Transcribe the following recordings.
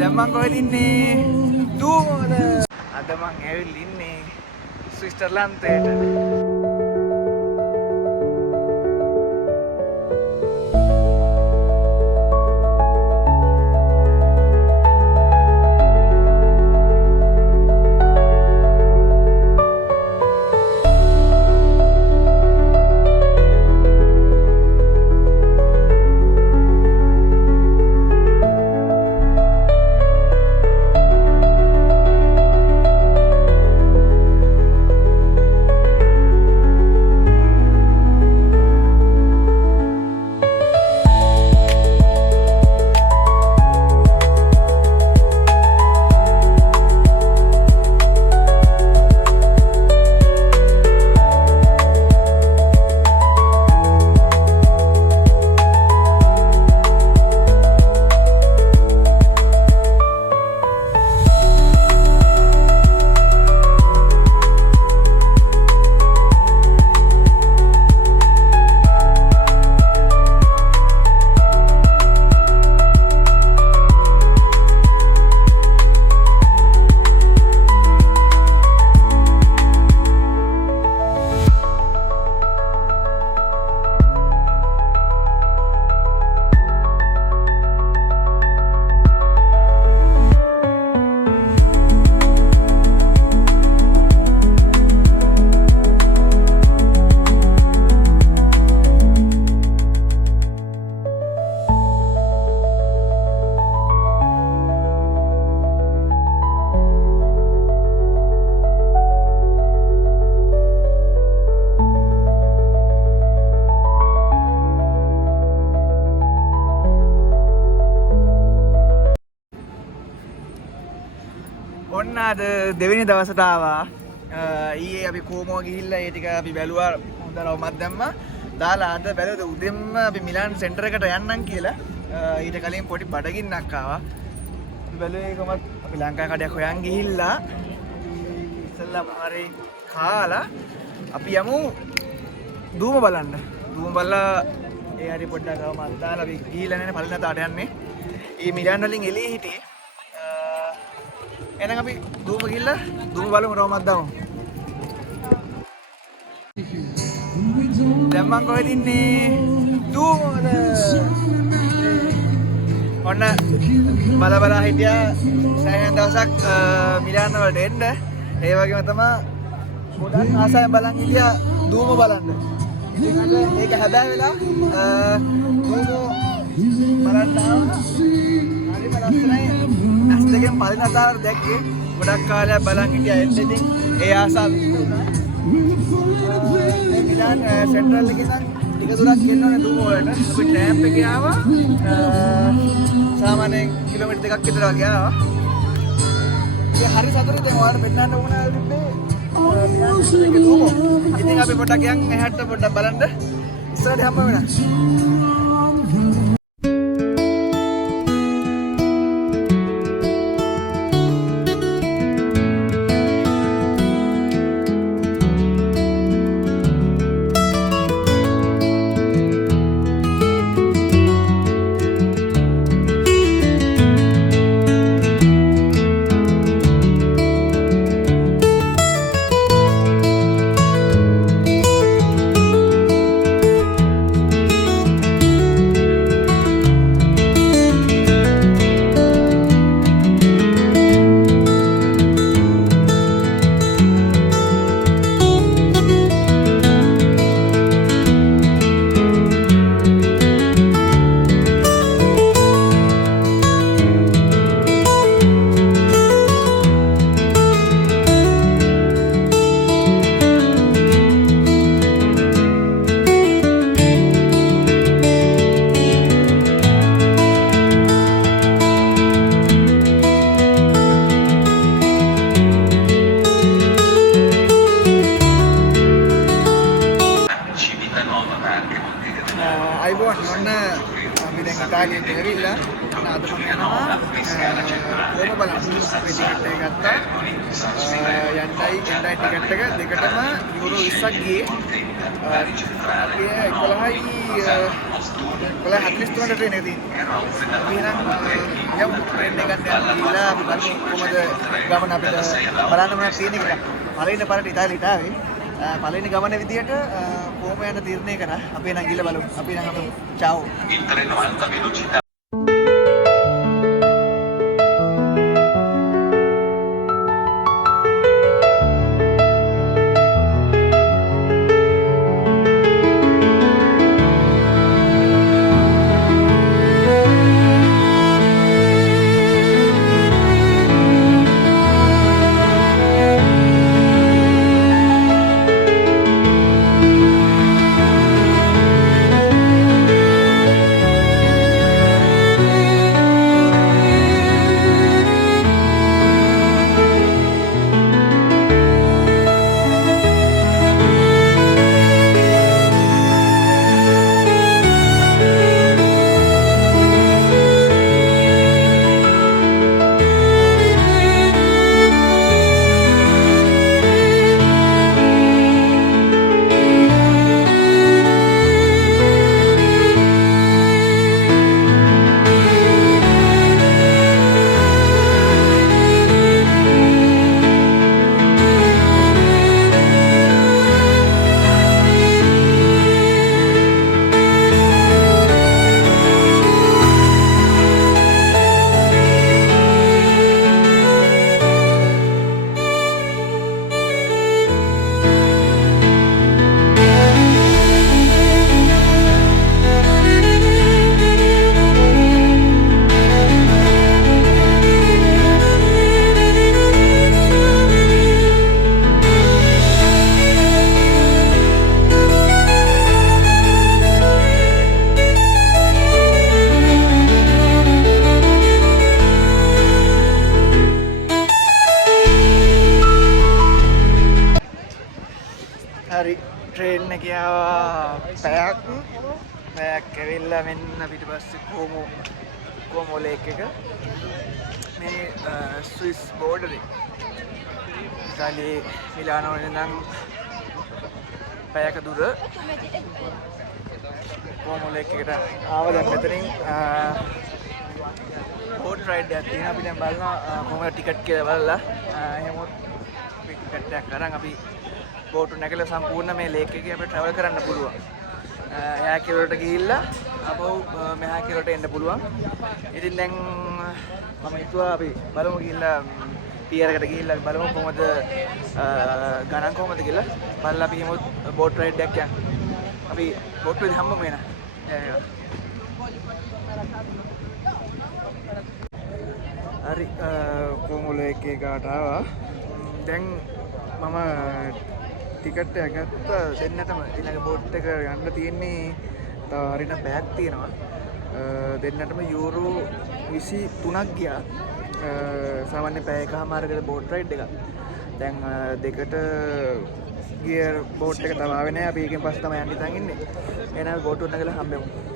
දැන් මං කොහෙද ඉන්නේ? දුවමද? අද මං ඇවිල්ලා ඉන්නේ ස්විට්සර්ලන්තයට. ඔන්න අද දෙවෙනි දවසට ආවා. ඊයේ අපි කොමෝ ගිහිල්ලා ඒ ටික අපි බැලුවා හොඳ රවුමක් දැම්මා. දාලා අද බැලුවද උදෙන්ම අපි මිලාන් සෙන්ටර් එකට යන්නම් කියලා. ඊට කලින් පොඩි බඩගින්නක් ආවා. අපි බැලුවේ කොහොමද අපි ලංකා කඩයක් හොයන් ගිහිල්ලා ඉස්සෙල්ලා මාරේ කාලා අපි යමු දූම බලන්න. දූම බලලා ඒ හරි පොඩ්ඩක් අවමත් දාලා අපි ගිහිල්ලා නැහැ පළවෙනි තාට යන්නේ. ඊ මිලාන් වලින් එළියේ හිටියේ. එහෙනම් අපි දූම ගිහිල්ලා දූම බලමු රවුමක් දාමු. දැන් මං කොහෙද ඉන්නේ? දූමද? ඔන්න බල හිටියා සෑහෙන දවසක් මිලාන් වලට එන්න. ඒ වගේම තමයි ගොඩක් ආසයෙන් බලන් හිටියා දූම බලන්න. ඉතින් අද ඒක හැබෑ වෙලා දූම බලන්න ආවා. හරිම ලස්සනයි. ඇස් දෙකෙන් පළවෙනි අතාර දැක්කේ ගොඩක් කාලයක් බලන් හිටියා එන්න. ඉතින් ඒ ආසාව විඳුණා. මේ මිලාන් සෙන්ට්‍රල් එකේ ඉඳන් ටික දුරක් යන්න ඕනේ දූම වලට. අපි ට්‍රෑම් එකේ ආවා. සාමාන්‍යයෙන් කිලෝමීටර් දෙකක් විතර වගේ ආවා. ඒ හරි සතුටුයි. දැන් ඔයාලට පෙන්නන්න ඕන තිබ්බේ මිලාන් සෙන්ටර් එකේ දූම. ඉතින් අපි පොඩ්ඩක් යන් එහාට පොඩ්ඩක් බලන්න. ඉස්සරහට හම්බ වෙනවා. කොහොම බලන්න අපි ටිකට් එක ගත්තා යන්නයි එන්නයි ටිකට් එක දෙකටම යුරෝ 20ක් ගියේ අපි 11:43ට ට්‍රේන් එක තියෙන්නේ අපි නම් යමු ට්‍රේන් එක ගන්න ගිහලා අපි බලමු කොහමද ගමන අපිට බලන්න මොනවද තියෙන්නේ කියලා පළවෙනි පාරට ඉතාලියට ආවේ පළවෙනි ගමන විදියට කොහොම යන තීරණය කරා අපි නම් ගිහලා බලමු අපි නම් හමු චාෝ හරි ට්‍රේන් එක පැයක් ඇවිල්ලා මෙන්න පිටිපස්සේ කොමෝ ලේක් එක මේ ස්විස් බෝඩරේ ඉතාලියේ මිලානෝ ඉඳන් පැයක දුර කොමෝ ලේක් එකට ආව දැන් මෙතනින් බෝට් රයිඩ් එකක් තියෙනවා අපි දැන් බලනවා කොහොමද ටිකට් කියලා බලලා එහෙම ටිකට් එකක් අරන් අපි බෝට් නැගලා සම්පූර්ණ මේ ලේක් එකේ අපිට ට්‍රැවල් කරන්න පුළුවන්. එහා කිරවලට ගිහිල්ලා අපව මෙහා කිරවලට එන්න පුළුවන්. ඉතින් දැන් මම හිතුවා අපි බලමු ගිහිල්ලා පියර් එකට ගිහිල්ලා බලමු කොහොමද ගණන් කොහොමද කියලා. බලලා අපි හිමු බෝට් රයිඩ් එකක් යන්න. අපි බෝට් එකේ හැමෝම එන. හරි කොමෝ ලේක් එකට ආවා. දැන් මම ටිකට් එක ගත්තා දෙන්නටම ඊළඟ බෝට් එක යන්න තියෙන්නේ තව හරිනම් පැයක් තියෙනවා දෙන්නටම යූරෝ 23ක් ගියා සාමාන්‍ය පැය එකමාරකට බෝට් රයිඩ් එක දැන් දෙකට ගිය බෝට් එක තව ආවේ නැහැ අපි එකෙන් පස්සේ තමයි යන්න ඉතින් ඉන්නේ එහෙනම් බෝට් එක නගලා හම්බෙමු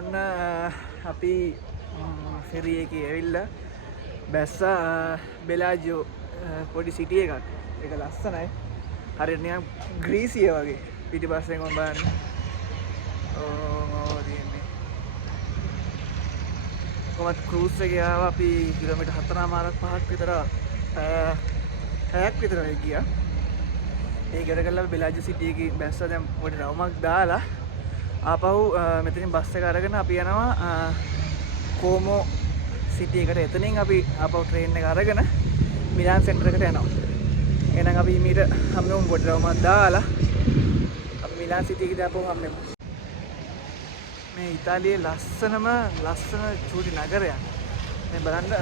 ඔන්න අපි ෆෙරි එකේ ඇවිල්ලා බැස්සා බෙලාජෝ පොඩි සිටි එකක්. ඒක ලස්සනයි. හරියට නිකන් ග්‍රීසිය වගේ. පිටිපස්සෙන් ඔන්න බලන්න. ඕ තියෙන්නේ. කොහොමද ක්‍රූස් එකේ ආවා අපි කිලෝමීටර් 4මාරක් 5ක් විතර 6ක් විතර ගියා. ඒක ඉවර කරලා බෙලාජෝ සිටි එකේ බැස්සා දැන් පොඩි රවුමක් දාලා ආපහු මෙතනින් බස් එක අරගෙන අපි යනවා කෝමෝ සිටි එකට. එතනින් අපි ආපහු ට්‍රේන් එක අරගෙන මිලාන් සෙන්ටර් එකට යනවා. එහෙනම් අපි මීට හම්බෙමු පොඩි රවුමක් දාලා අපි මිලාන් සිටි එකේ දාපුවම හම්බෙමු. මේ ඉතාලියේ ලස්සන චූටි නගරයක්. මේ බලන්න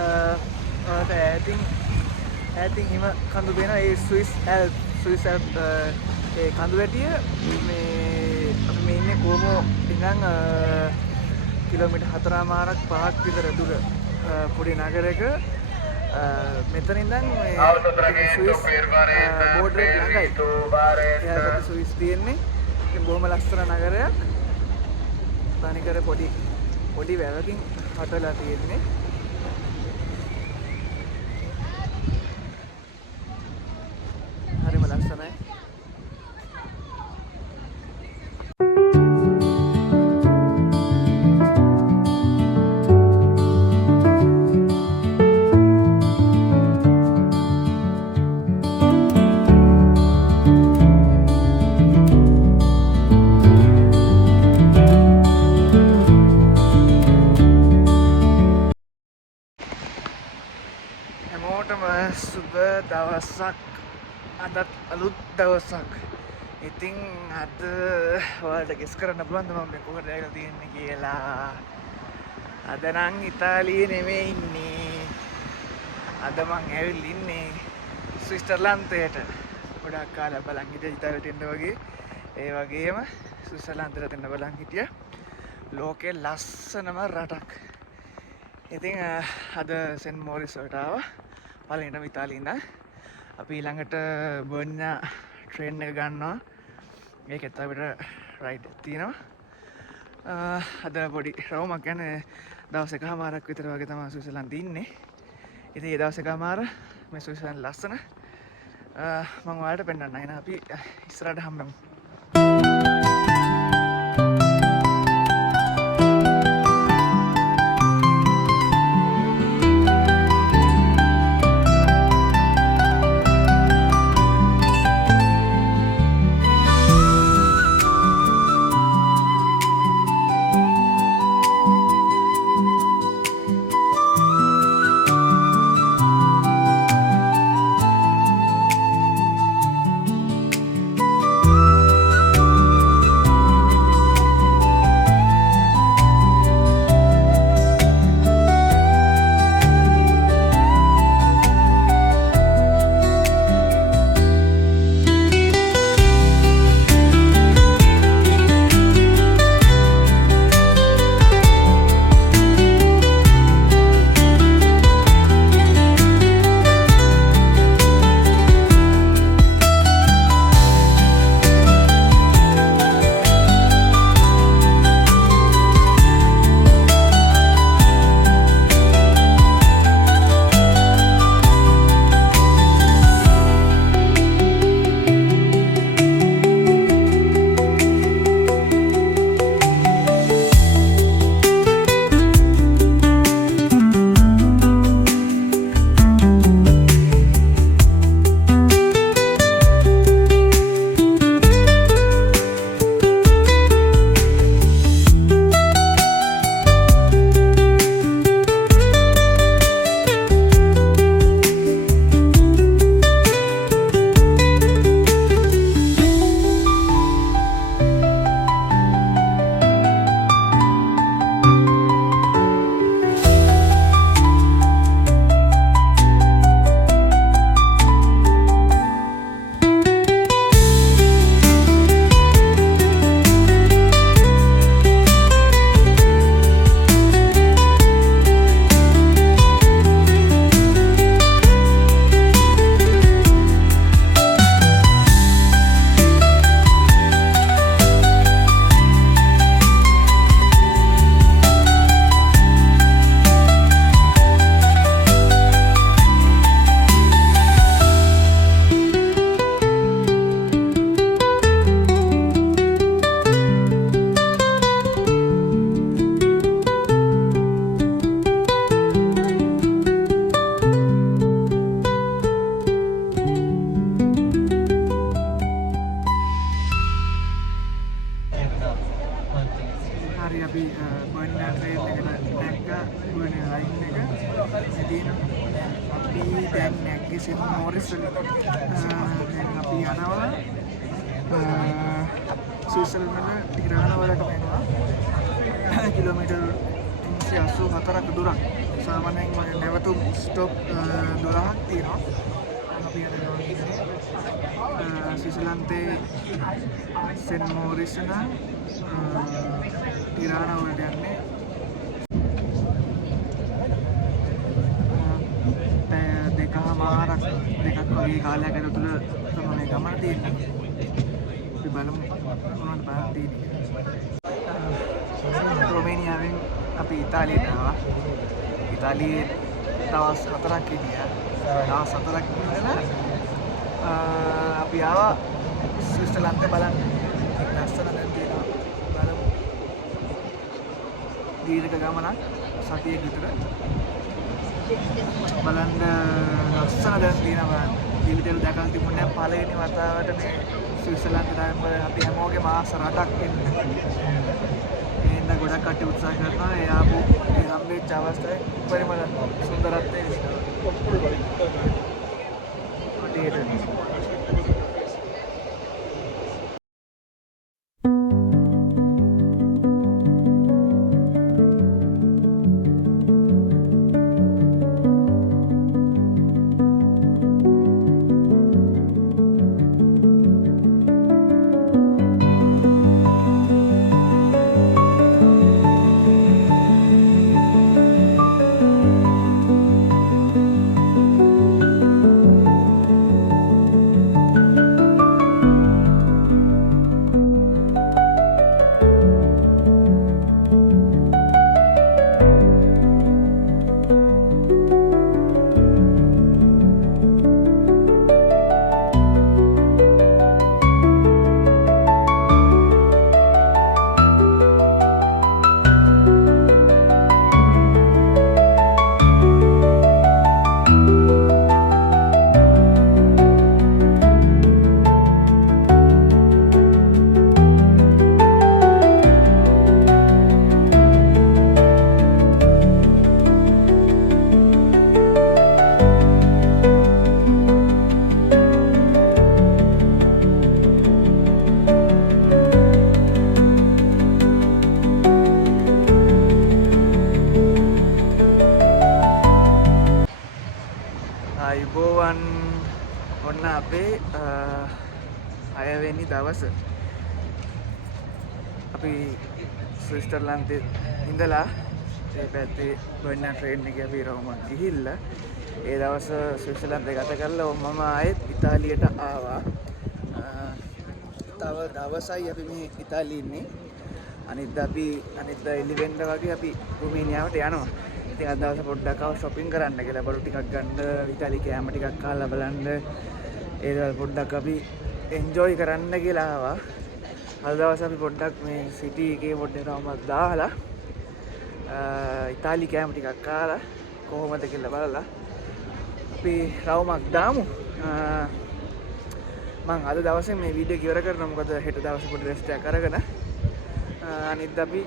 ඔයාලට ඈතින් හිම කඳු පේනවා. ඒ ස්විස් ඇල්ප් ඒ කඳු වැටිය මේ අපි මේ ඉන්නේ කෝමෝ ඉඳන් කිලෝමීටර් 4මාරක් 5ක් විතර දුර පොඩි නගරයක. මෙතන ඉඳන් මේ ස්විස් බෝඩර් එක ළඟයි. එයාට ස්විස් තියෙන්නේ. ඉතින් බොහොම ලස්සන නගරයක්. තනිකර පොඩි වැවකින් හදලා තියෙන්නේ. හරිම ලස්සනයි. හැමෝටම සුබ දවසක්. අදත් අලුත් දවසක්. ඉතින් අද ඔයාලට ගෙස් කරන්න පුළුවන්ද මම මේ කොහෙද ඇවිල්ලා තියෙන්නේ කියලා? අද නම් ඉතාලියේ නෙමෙයි ඉන්නේ. අද මං ඇවිල්ලා ඉන්නේ ස්විට්සර්ලන්තයට. ගොඩක් කාලයක් බලන් හිටියා ඉතාලියට එන්න වගේ. ඒ වගේම ස්විට්සර්ලන්තයට එන්න බලන් හිටියා. ලෝකේ ලස්සනම රටක්. ඉතින් අද සෙන්ට් මෝරිස් වලට ආවා. පළවෙනිටම ඉතාලියේ ඉඳන් අපි ඊළඟට බර්න්යා ට්‍රේන් එක ගන්නවා. ඒකෙත් අපිට රයිඩ් එකක් තියෙනවා. අද පොඩි රවුමක් ගැන දවස් එකමාරක් විතර වගේ තමයි ස්විට්සර්ලන්තේ ඉන්නේ. ඉතින් ඒ දවස් එකමාර මේ ස්විට්සර්ලන්ත ලස්සන මම ඔයාලට පෙන්නන්න. එහෙනම් අපි ඉස්සරහට හම්බෙමු. බර්නා ට්‍රේන් එකට නැග්ගා බර්නා ලයින් එක. ඉතින් අපි දැන් නැග්ගේ සෙන්ට් මෝරිස් වලින්. දැන් අපි යනවා ස්විට්සර්ලන්ත ටිරානා වලටම යනවා. කිලෝමීටර් 384ක දුරක්. සාමාන්‍යයෙන් මම නැවතුම් ස්ටොප් 12ක් තියෙනවා. අපි යනවා ස්විට්සර්ලන්තේ සෙන්ට් මෝරිස් නම් ටිරානා වලට යන්නේ. දෙකමාරක් දෙකක් වගේ කාලයක් ඇතුළත තමයි මේ ගමන තියෙන්නේ. අපි බලමු මොනවද බලන්න තියෙන්නේ. රොමේනියාවෙන් අපි ඉතාලියට ආවා. ඉතාලියේ දවස් 4ක් ඉඳලා දවස් 4ක් ඉඳලා අපි ආවා ස්විට්සර්ලන්තේ බලන්න. ලස්සන දැන් තියෙනවා. බලමු. දීර්ඝ ගමනක් සතියක් විතර බලන්න ලස්සන දැන් තියෙනවා. ජීවිතේට දැකලා තිබුණේ නැහැ පළවෙනි වතාවට මේ ස්විට්සර්ලන්තේ අපි හැමෝගෙම ආස රටක් වෙන්නේ. එන්න ගොඩක් කට්ටිය උත්සාහ කරනවා. ඒ ආපු ඒ හම්බෙච්ච අවස්ථාවේ උපරිම සුන්දරත්වය විඳිනවා. අයිබෝවන් ඔන්න අපේ 6 වෙනි දවස අපි ස්විට්සර්ලන්තේ ඉඳලා ඒ පැත්තේ බර්නා ට්‍රේන් එකේ අපි රෝම ගිහිල්ලා ඒ දවස් ස්විට්සර්ලන්තේ ගත කරලා මම ආයෙත් ඉතාලියට ආවා. තව දවසයි අපි මේ ඉතාලියේ ඉන්නේ. අනිද්දා එළිවෙන්න වගේ අපි රුමේනියාවට යනවා. ඉතින් අද දවසේ පොඩ්ඩක් ආව shopping කරන්න කියලා බඩු ටිකක් ගන්න, ඉතාලි කෑම ටිකක් කාලා බලන්න. ඒ දවල් පොඩ්ඩක් අපි enjoy කරන්න කියලා ආවා. අද දවසේ අපි පොඩ්ඩක් මේ city එකේ පොඩ්ඩක් රවුමක් දාලා ඉතාලි කෑම ටිකක් කාලා කොහොමද කියලා බලලා අපි රවුමක් දාමු. මම අද දවසේ මේ වීඩියෝ එක ඉවර කරනවා. මොකද හෙට දවසේ පොඩි රෙස්ට් එකක් අරගෙන අනිද්දා අපි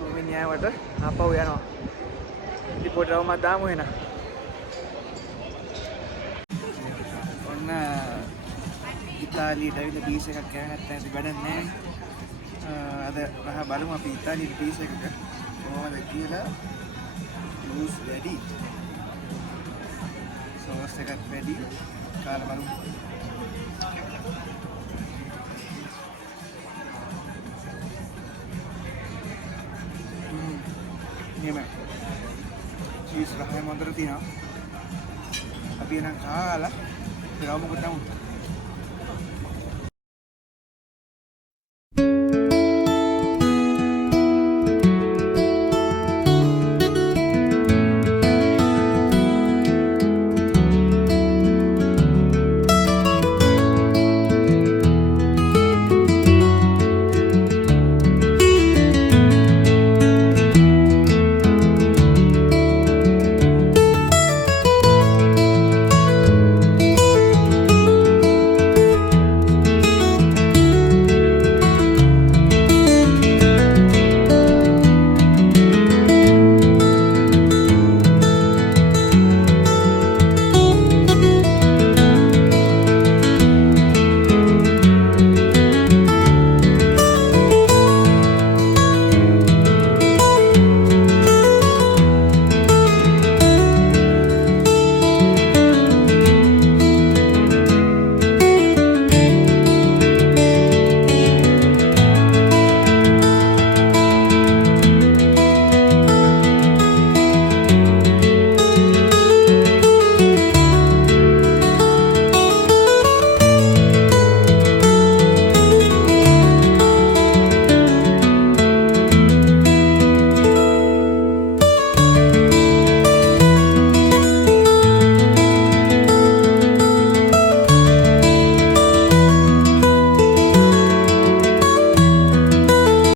රුමේනියාවට ආපහු යනවා. ඉතින් පොඩි රවුමක් දාමු එහෙනම්. ඔන්න ඉතාලියට ඇවිල්ලා පීස් එකක් කෑම නැත්නම් ඉතින් වැඩක් නැහැ. අද බලමු අපි ඉතාලියේ පීස් එකක කොහොමද කියලා. ජූස් වැඩි, සෝස් එකක් වැඩි, කාලා බලමු. නියම චීස් රහයි මොන්දර තියෙනවා. අපි එනම් කාලා රවුමකට දාමු.